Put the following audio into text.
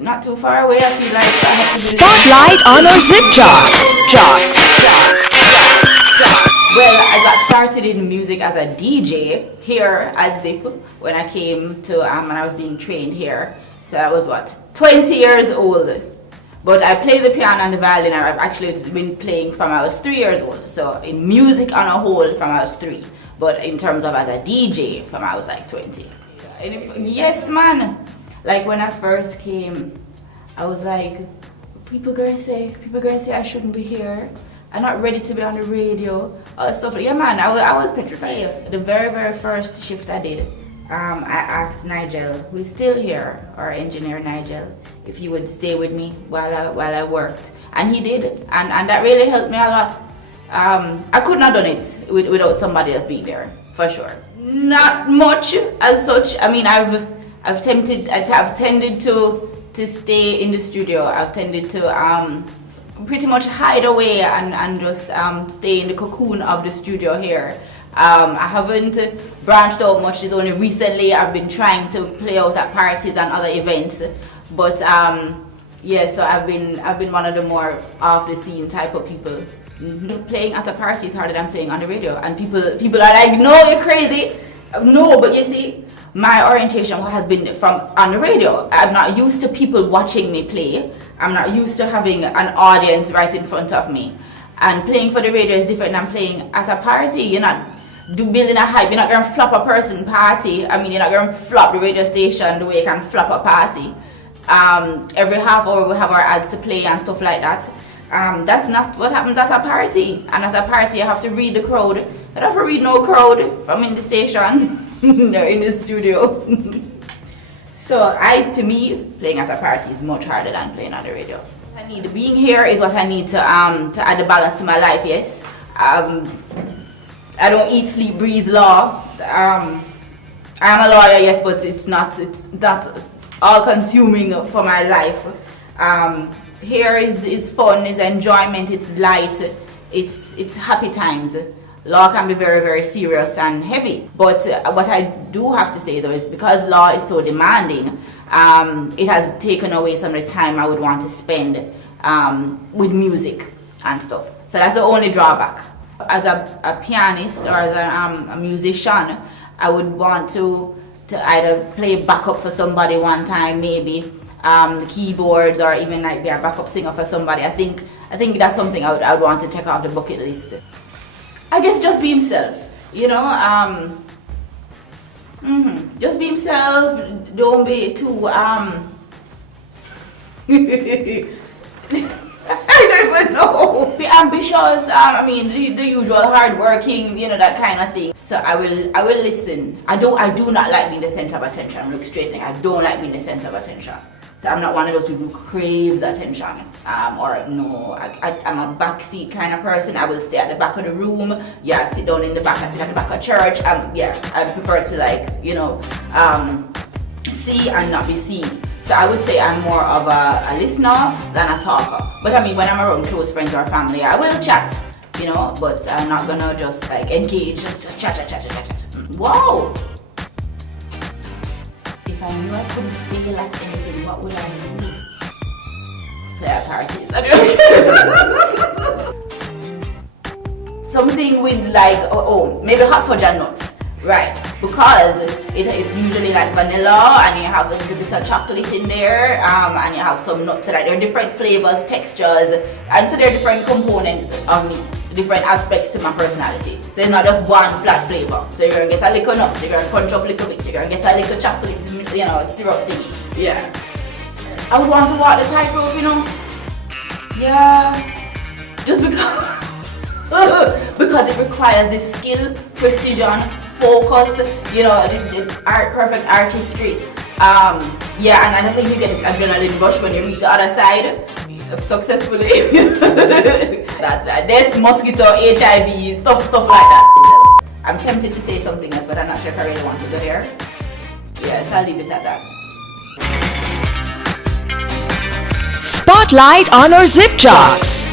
not too far away. I feel like I have to Spotlight on our Zip Jocks. Well, I got started in music as a DJ here at Zip when I came to when I was being trained here. So I was 20 years old. But I play the piano and the violin. I've actually been playing from I was 3 years old. So in music on a whole from I was 3. But in terms of as a DJ from I was like 20. Yes, man. Like when I first came, I was like, people gonna say I shouldn't be here. I'm not ready to be on the radio. Stuff like, yeah, man, I was petrified. The very first shift I did, I asked Nigel, who is still here, our engineer Nigel, if he would stay with me while I worked, and he did, and that really helped me a lot. I couldn't have done it without somebody else being there, for sure. Not much as such. I mean, I've tended to stay in the studio. I've tended to pretty much hide away and just stay in the cocoon of the studio here. I haven't branched out much. It's only recently I've been trying to play out at parties and other events. But yeah, so I've been one of the more off the scene type of people. Playing at a party is harder than playing on the radio, and people are like, no, you're crazy. No, but you see, my orientation has been from on the radio. I'm not used to people watching me play. I'm not used to having an audience right in front of me. And playing for the radio is different than playing at a party. You're not building a hype. You're not going to flop a person party. I mean, you're not going to flop the radio station the way you can flop a party. Every half hour we have our ads to play and stuff like that. That's not what happens at a party. And at a party you have to read the crowd. You don't have to read no crowd from in the station. They're in the studio. So to me, playing at a party is much harder than playing on the radio. Being here is what I need to add the balance to my life, yes. I don't eat, sleep, breathe law. I am a lawyer, yes, but it's not all consuming for my life. Here is fun, is enjoyment, it's light, it's happy times. Law can be very serious and heavy, but what I do have to say though is because law is so demanding, it has taken away some of the time I would want to spend with music and stuff. So that's the only drawback. As a pianist or as a musician, I would want to either play backup for somebody one time, maybe keyboards, or even like be a backup singer for somebody. I think that's something I would want to check off the bucket list. I guess just be himself, you know. Just be himself. Don't be too I don't even know. Be ambitious. I mean, the usual hardworking, you know, that kind of thing. So I will listen. I do not like being the center of attention. Look straight in. I don't like being the center of attention. So I'm not one of those people who craves attention. Or no, I'm a backseat kind of person. I will stay at the back of the room. Yeah, I sit down in the back. I sit at the back of church. Yeah, I prefer to, like, you know, see and not be seen. So I would say I'm more of a listener than a talker. But I mean, when I'm around close friends or family, I will chat, you know, but I'm not gonna just like engage, just chat. Wow! If I knew I couldn't feel at anything, what would I do? Play at parties. Something with like, maybe hot fudge and nuts. Right, because it is usually like vanilla, and you have a little bit of chocolate in there, and you have some nuts. So that there are different flavors, textures, and so there are different components of me, different aspects to my personality. So it's not just one flat flavor. So you're gonna get a little nut, you're gonna crunch up a little bit, you're gonna get a little chocolate, you know, syrup thingy. Yeah. I would want to walk the tightrope, you know. Yeah. Just because because it requires this skill, precision, focus, you know, the perfect artistry. Yeah, and I think you get this adrenaline rush when you reach the other side successfully. that death, mosquito, HIV, stuff like that. I'm tempted to say something else, but I'm not sure if I really want to go there. Yes, I'll leave it at that. Spotlight on our Zip Jocks.